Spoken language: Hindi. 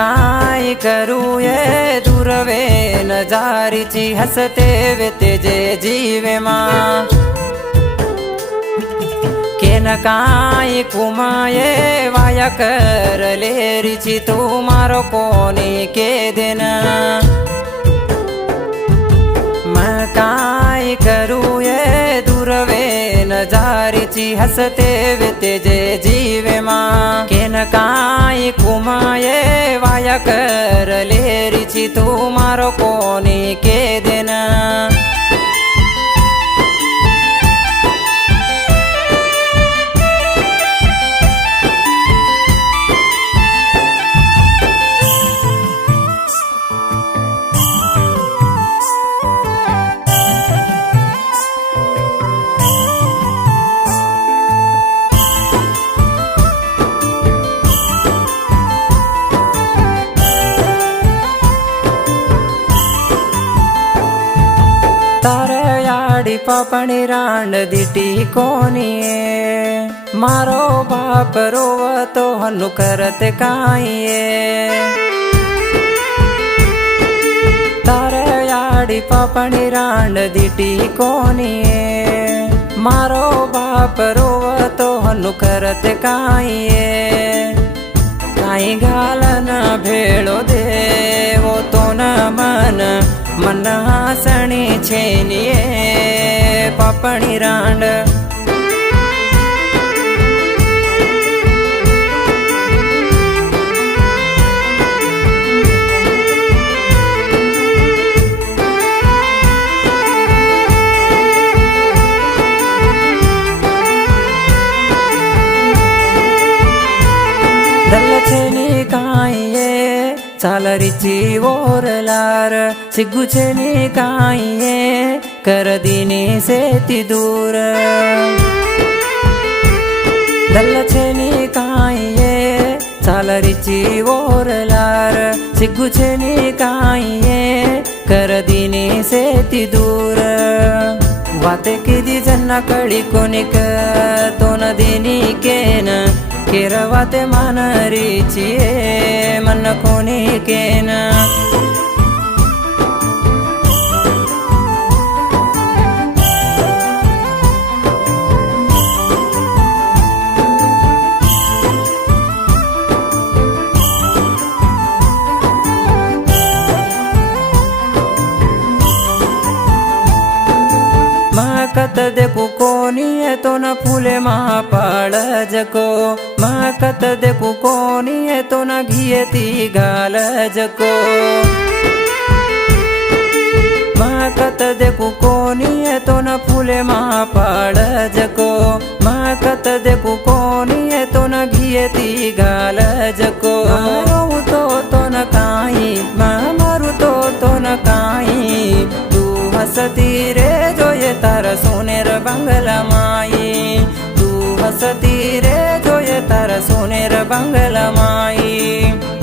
काय करू ये दुर्वे नजारीची हसते वेते जे जीवे मा केन काय कुमाये वाया कर लेरीची तू मारो कोणी के देना मैं काय करू ये दुर्वे नजारीची हसते वेते जे जीवे मा केन काय कुमाये वाया कर लेरीची तू मारो कोणी के देना तारयाडी पापणी रांड दिटी कोणीये मारो बाप रोवतो हनु करते काये तारयाडी पापणी रांड दिटी कोणीये मारो बाप रोवतो हनु करते काये काई घालन भेळो देवो तो न मन मन हासणी छेनिये पापणी रांड दल छेनी काये चालरीची ओरलार सिग्गु छेनी काये कर दीनी से ती दूर दल छेनी काये चालरीची ओरलार सिग्गु छेनी काये कर दीनी से ती दूर वाते किदी जन्ना कळी कोनिक तो न दीनी केन केरवाते मानरीची मन कोणी केन माकत देखू कोणी येतो न फुले महापाळ जको माकत देखू कोणी येतो न घियती घाल जको माकत देखू कोणी येतो न फुले महापाळ जको माकत देखू कोणी येतो न घियती घाल जको तो न काही मारू तो न काही हसती रे जोये तारा सोनेर बंगला माई तू हसती रे जोये तारा सोनेर बंगला माई।